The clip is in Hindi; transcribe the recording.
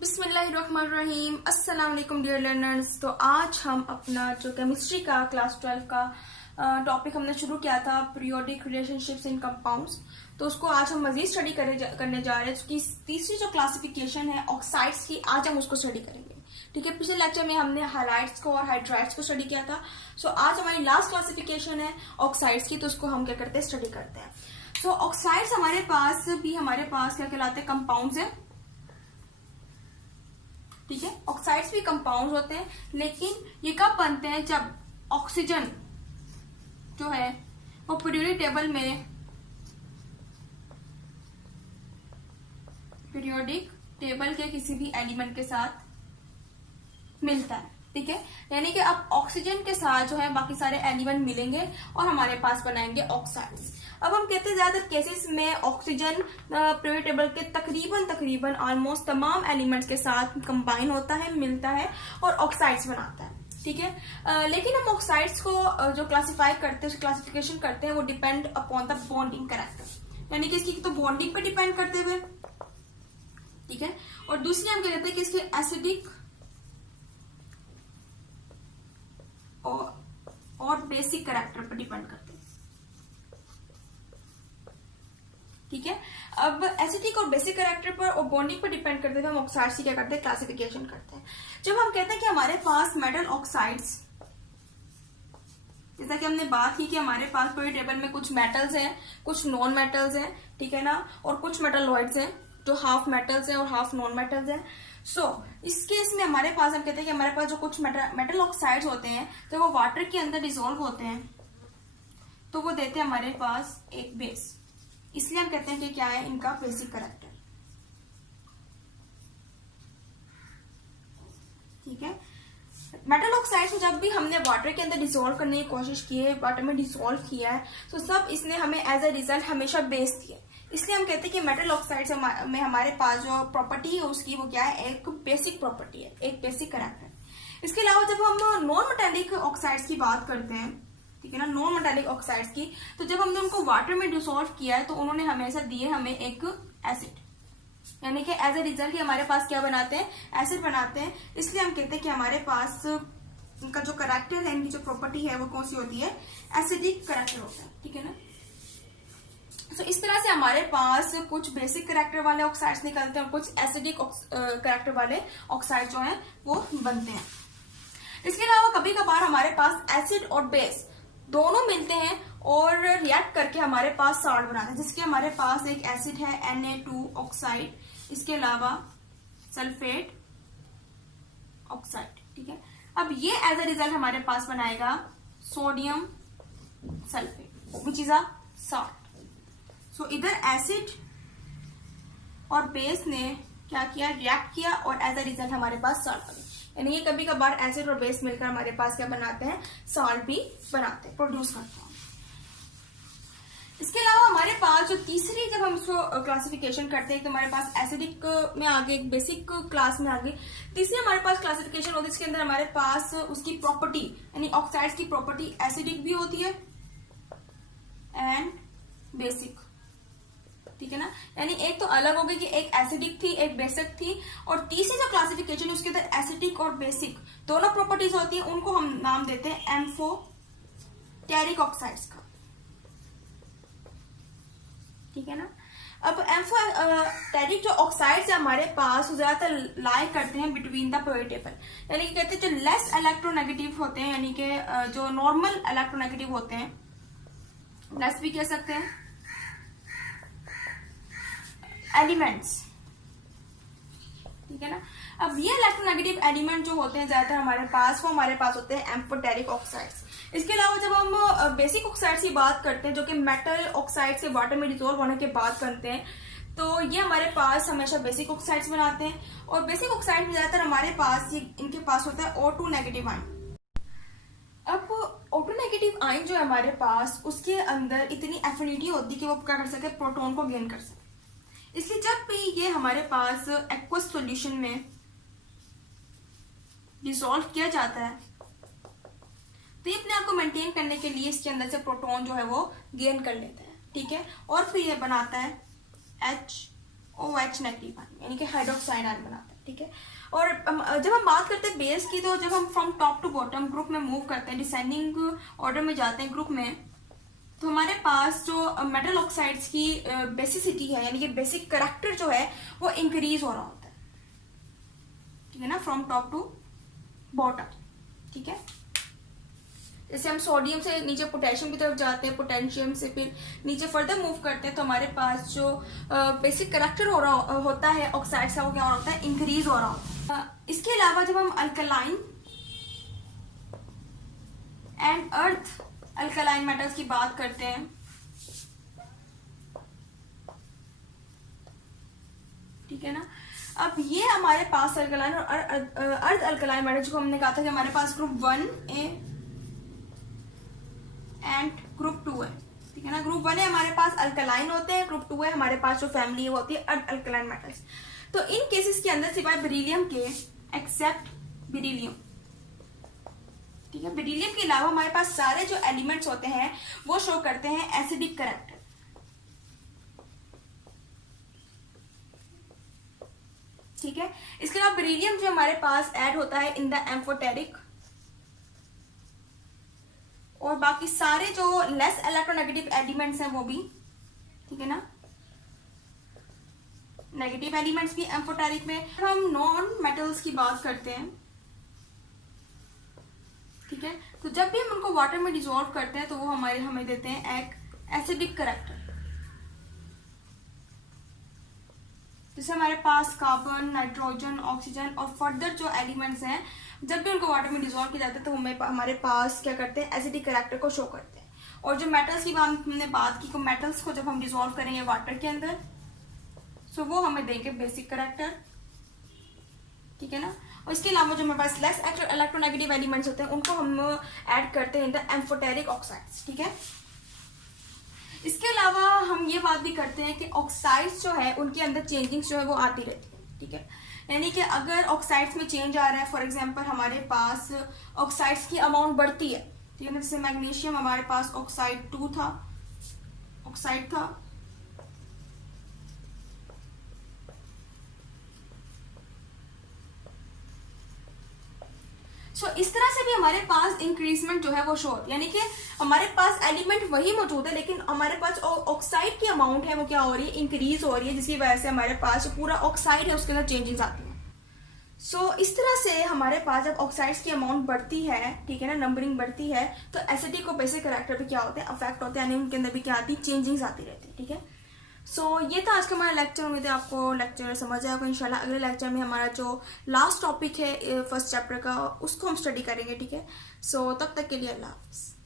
बिस्मिल्लाहिर्रहमानिर्रहीम। अस्सलाम वालेकुम डियर लर्नर्स। तो आज हम अपना जो केमिस्ट्री का क्लास 12 का टॉपिक हमने शुरू किया था, पीरियोडिक रिलेशनशिप्स इन कंपाउंड्स, तो उसको आज हम मजीद स्टडी करने जा रहे हैं। उसकी तीसरी जो क्लासिफिकेशन है ऑक्साइड्स की, आज हम उसको स्टडी करेंगे। ठीक है, पिछले लेक्चर में हमने हाइलाइट्स को और हाइड्राइड्स को स्टडी किया था। सो आज हमारी लास्ट क्लासिफिकेशन है ऑक्साइड्स की, तो उसको हम क्या करते हैं, स्टडी करते हैं। सो ऑक्साइड्स हमारे पास क्या कहलाते हैं, कंपाउंड्स है। ठीक है, ऑक्साइड्स भी कंपाउंड होते हैं, लेकिन ये कब बनते हैं, जब ऑक्सीजन जो है वो पीरियोडिक टेबल के किसी भी एलिमेंट के साथ मिलता है। ठीक है, यानी कि अब ऑक्सीजन के साथ जो है बाकी सारे एलिमेंट मिलेंगे और हमारे पास बनाएंगे ऑक्साइड्स। अब हम कहते हैं ज्यादातर केसेस में ऑक्सीजन पीरियोडिक टेबल के तकरीबन ऑलमोस्ट तमाम एलिमेंट्स के साथ कंबाइन होता है, मिलता है और ऑक्साइड्स बनाता है। ठीक है, लेकिन हम ऑक्साइड्स को जो क्लासिफाई करते हैं, क्लासिफिकेशन करते हैं, वो depend upon the bonding character, यानी कि इसकी तो बॉन्डिंग पे डिपेंड करते हुए। ठीक है, और दूसरी हम क्या कहते हैं कि इसके एसिडिक और बेसिक कैरेक्टर पर डिपेंड करते हैं। ठीक है, अब एसिडिक और बेसिक कैरेक्टर पर और बॉन्डिंग पर डिपेंड करते हुए हम ऑक्साइड्स की क्या करते हैं, क्लासिफिकेशन करते हैं। जब हम कहते हैं कि हमारे पास मेटल ऑक्साइड्स, जैसा कि हमने बात की कि हमारे पास पीरियोडिक टेबल में कुछ मेटल्स हैं, कुछ नॉन मेटल्स हैं, ठीक है ना, और कुछ मेटलॉइड्स हैं जो हाफ मेटल्स हैं और हाफ नॉन मेटल्स हैं। सो इस केस में हमारे पास हम कहते हैं कि हमारे पास जो कुछ मेटल ऑक्साइड्स होते हैं, तो वो वाटर के अंदर डिसॉल्व होते हैं, तो वो देते हैं हमारे पास एक बेस। इसलिए हम कहते हैं कि क्या है इनका बेसिक कैरेक्टर। ठीक है, मेटल ऑक्साइड्स को जब भी हमने वाटर के अंदर डिसॉल्व करने की कोशिश की है, वाटर में डिसॉल्व किया है, तो सब इसने हमें एज अ रिजल्ट हमेशा बेस दिया। इसलिए हम कहते हैं कि मेटल ऑक्साइड्स में हमारे पास जो प्रॉपर्टी है उसकी, वो क्या है, एक बेसिक प्रॉपर्टी है, एक बेसिक कैरेक्टर। इसके अलावा जब हम नॉन मेटेलिक ऑक्साइड्स की बात करते हैं, ठीक है ना, नॉन मेटेलिक ऑक्साइड्स की, तो जब हमने उनको वाटर में डिसॉल्व किया है, तो उन्होंने हमेशा दिए हमें एक एसिड, यानी कि एज ए रिजल्ट ही हमारे पास क्या बनाते हैं, एसिड बनाते हैं। इसलिए हम कहते हैं कि हमारे पास इनका जो कैरेक्टर है, इनकी जो प्रॉपर्टी है, वो कौन सी होती है, एसिडिक कैरेक्टर होता है। ठीक है ना, तो इस तरह से हमारे पास कुछ बेसिक कैरेक्टर वाले ऑक्साइड्स निकलते हैं और कुछ एसिडिक कैरेक्टर वाले ऑक्साइड जो हैं वो बनते हैं। इसके अलावा कभी कभार हमारे पास एसिड और बेस दोनों मिलते हैं और रिएक्ट करके हमारे पास साल्ट बनाते हैं, जिसके हमारे पास एक एसिड है Na2 ऑक्साइड, इसके अलावा सल्फेट ऑक्साइड। ठीक है, अब ये एज अ रिजल्ट हमारे पास बनाएगा sodium sulphate, which is a salt. So इधर एसिड और बेस ने क्या किया, रिएक्ट किया और एज अ रिजल्ट हमारे पास सॉल्ट बनी। यानी ये कभी कभार एसिड और बेस मिलकर हमारे पास क्या बनाते हैं, सॉल्ट भी बनाते हैं, प्रोड्यूस करते हैं। इसके अलावा हमारे पास जो तीसरी, जब हम इसको क्लासिफिकेशन करते हैं, तो हमारे पास एसिडिक में आगे, बेसिक क्लास में आगे तीसरी हमारे पास क्लासिफिकेशन होती है, जिसके अंदर हमारे पास उसकी प्रॉपर्टी, यानी ऑक्साइड्स की प्रॉपर्टी एसिडिक भी होती है एंड बेसिक। ठीक है ना, यानी एक तो अलग हो गई कि एक एसिडिक थी, एक बेसिक थी, और तीसरी जो क्लासिफिकेशन है उसके अंदर एसिडिक और बेसिक दोनों प्रॉपर्टीज होती है, उनको हम नाम देते हैं एम्फोटेरिक ऑक्साइड्स का। ठीक है ना, अब एम्फोटेरिक जो ऑक्साइड्स है हमारे पास, ज्यादातर लाई करते हैं बिटवीन द पीरियोडिक टेबल, यानी कि कहते हैं जो लेस इलेक्ट्रोनेगेटिव होते हैं, यानी कि जो नॉर्मल इलेक्ट्रोनेगेटिव होते हैं, लेस भी कह सकते हैं, एलिमेंट्स। ठीक है ना, अब ये इलेक्ट्रोनेगेटिव एलिमेंट जो होते हैं ज्यादातर हमारे पास, वो हमारे पास होते हैं एम्फोटेरिक ऑक्साइड्स। इसके अलावा जब हम बेसिक ऑक्साइड्स की बात करते हैं, जो कि मेटल ऑक्साइड से वाटर में डिसॉल्व होने के बाद बनते हैं, तो ये हमारे पास हमेशा बेसिक ऑक्साइड्स बनाते हैं। और बेसिक ऑक्साइड में ज्यादातर हमारे पास इनके पास होता है O2 नेगेटिव आयन। अब O2 नेगेटिव आयन जो है हमारे पास, उसके अंदर इतनी एफिनिटी होती है कि वो क्या कर सके, प्रोटॉन को गेन कर सके। इसलिए जब भी ये हमारे पास एक्वस सॉल्यूशन में डिसॉल्व किया जाता है, तो ये अपने आप को मेंटेन करने के लिए इसके अंदर से प्रोटॉन जो है वो गेन कर लेता है। ठीक है, और फिर ये बनाता है HOH नेगेटिव आयन, यानी कि हाइड्रोक्साइड आयन बनाता है। ठीक है। और जब हम बात करते हैं बेस की, तो जब हम from top to bottom group में मूव करते हैं, डिसेंडिंग ऑर्डर में जाते हैं ग्रुप में, तो हमारे पास जो मेटल ऑक्साइड्स की बेसिसिटी है, यानी कि बेसिक करेक्टर जो है वो इंक्रीज हो रहा होता है, ठीक है ना, फ्रॉम टॉप टू बॉटम, ठीक है। जैसे हम सोडियम से नीचे पोटेशियम की तरफ जाते हैं, पोटेशियम से फिर नीचे फर्दर मूव करते हैं, तो हमारे पास जो बेसिक करेक्टर हो रहा होता है ऑक्साइड्स का, वो क्या होता है, इंक्रीज हो रहा होता है। इसके अलावा जब हम alkaline and earth alkaline metals की बात करते हैं, ठीक है ना, अब ये हमारे पास अल्कलाइन और अर्ध अल्कलाइन मेटल, जो हमने कहा था कि हमारे पास ग्रुप 1A एंड ग्रुप 2 है, ठीक है ना। ग्रुप 1 है हमारे पास अल्कलाइन होते हैं, ग्रुप 2 है हमारे पास जो फैमिली है वो होती है अर्ध अल्कलाइन मेटल्स। तो इन केसेस के अंदर सिवाय बेरिलियम के, एक्सेप्ट बेरिलियम, ठीक है, बेरिलियम के अलावा हमारे पास सारे जो एलिमेंट्स होते हैं वो शो करते हैं एसिडिक कैरेक्टर, ठीक है। इसके अलावा बेरिलियम जो हमारे पास ऐड होता है इन द एम्फोटेरिक, और बाकी सारे जो लेस इलेक्ट्रोनेगेटिव एलिमेंट्स हैं वो भी, ठीक है ना, नेगेटिव एलिमेंट्स भी एम्फोटेरिक में। हम नॉन मेटल्स की बात करते हैं, ठीक है, तो जब भी हम उनको वाटर में डिसॉल्व करते हैं तो वो हमें देते हैं एक एसिडिक कैरेक्टर। जैसे हमारे पास कार्बन, नाइट्रोजन, ऑक्सीजन और फर्दर जो एलिमेंट्स हैं, जब भी उनको वाटर में डिसॉल्व किया जाता है तो हमारे पास क्या करते हैं, एसिडिक कैरेक्टर को शो करते हैं। और जो मेटल्स की हमने बात की, मेटल्स को जब हम डिसॉल्व करेंगे वाटर के अंदर, सो वो हमें देंगे बेसिक कैरेक्टर, ठीक है ना। और इसके अलावा जो हमारे पास लेस इलेक्ट्रोनेगेटिव एलिमेंट्स होते हैं उनको हम ऐड करते हैं इन द एम्फोटेरिक ऑक्साइड्स, ठीक है। इसके अलावा हम ये बात भी करते हैं कि ऑक्साइड्स जो है उनके अंदर चेंजिंग जो है वो आती रहती है, ठीक है। यानी कि अगर ऑक्साइड्स में चेंज आ रहा है, फॉर एग्जांपल हमारे पास ऑक्साइड्स की अमाउंट बढ़ती है, ठीक है ना, जैसे मैग्नीशियम हमारे पास ऑक्साइड 2 था, ऑक्साइड था, सो इस तरह से भी हमारे पास इंक्रीजमेंट जो है वो शो होती है, यानी कि हमारे पास एलिमेंट वही मौजूद है लेकिन हमारे पास ऑक्साइड की अमाउंट है वो क्या हो रही है, इंक्रीज हो रही है, जिसकी वजह से हमारे पास जो पूरा ऑक्साइड है उसके अंदर चेंजेस आती हैं। सो इस तरह से हमारे पास जब ऑक्साइड्स की अमाउंट बढ़ती है, ठीक है ना, नंबरिंग बढ़ती है, तो एसिडिक और बेसिक कैरेक्टर भी क्या होते हैं, अफेक्ट होते हैं, यानी उनके अंदर भी क्या आती है, चेंजिंग्स आती रहती है, ठीक है। सो ये था आज का हमारा लेक्चर। उम्मीद है आपको लेक्चर समझ आएगा। इंशाल्लाह अगले लेक्चर में हमारा जो लास्ट टॉपिक है फर्स्ट चैप्टर का, उसको हम स्टडी करेंगे, ठीक है। सो तब तक के लिए अल्लाह हाफिज़।